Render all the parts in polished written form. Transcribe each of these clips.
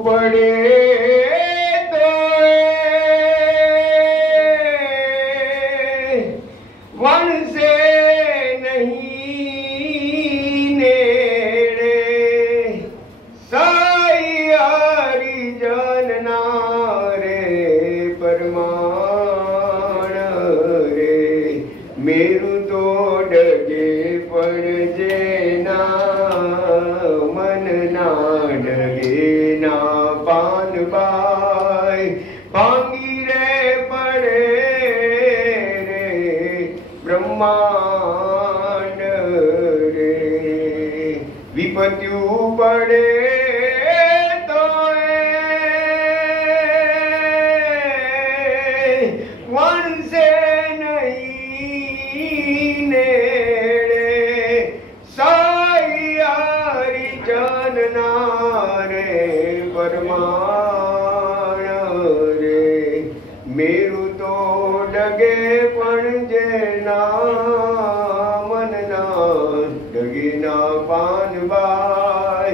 पड़े तो वन से नहीं नेड़े साई हरि जनना रे परमाण रे मेरु तो डगे पण जेना मन ना डगे ना पान बाय भांगी रे पड़े रे ब्रह्मांड रे विपत्यु पड़े तो वन से नहीं नेड़े साई हरि जनना रे परमाण रे मेरु तो डगे पण जेना मन ना डगे ना पान बाय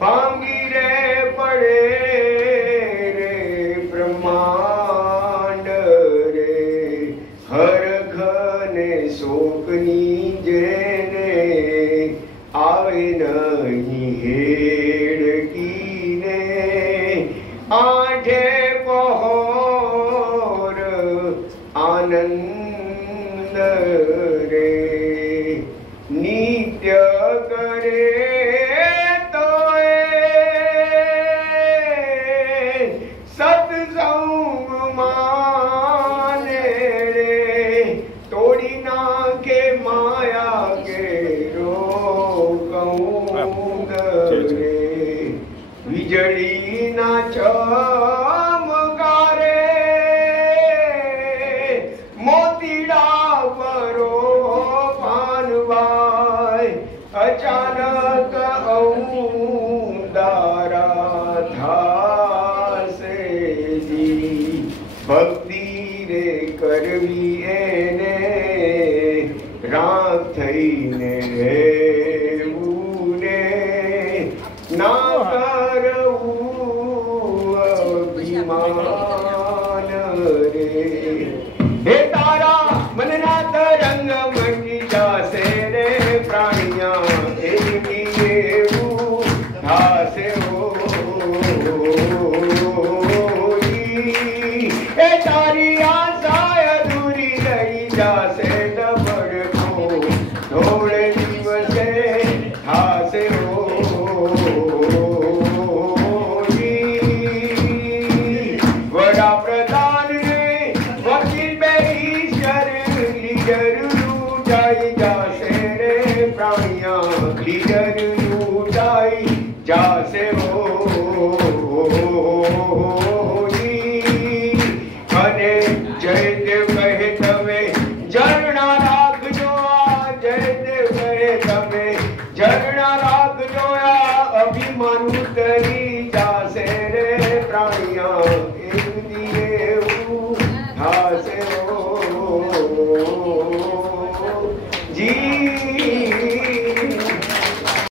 भांगी रे पड़े रे ब्रह्मांड रे हर खने शोकनी जेने आवे नहीं हेड़ कीने आठे पहोर आनंद रे नित्य करे तो सत्संग माने रे तोड़ी नाखे माया के रोकऊंद रे विजड़ी ना चमकारे मोतीड़ा परो पानवाय अचानक औंदारा धासे दी भक्ति रे करवी एने राख थईने રહેવું ને ના કરવું અભિમાન રે હે તારા મનના તરંગ મટી જાશે રે પ્રાણિયા એની એવું થાશે એ તારી આશા અધૂરી રહી જાશે ડબડકો ધોળે દિવસે થાશે વડાપ્રધાન ને વકીલ બેરીસ્ટર લીડર લૂંટાઈ જાશે રે પ્રાણિયા લીડર લૂંટાઈ જાશે અને જયદેવ કહે તમે ઝરણા રાખજો જયદેવ કહે તમે ઝરણા રાખજો અભિમાન ઉતરી જાશે રે પ્રાણિયા એક દિયે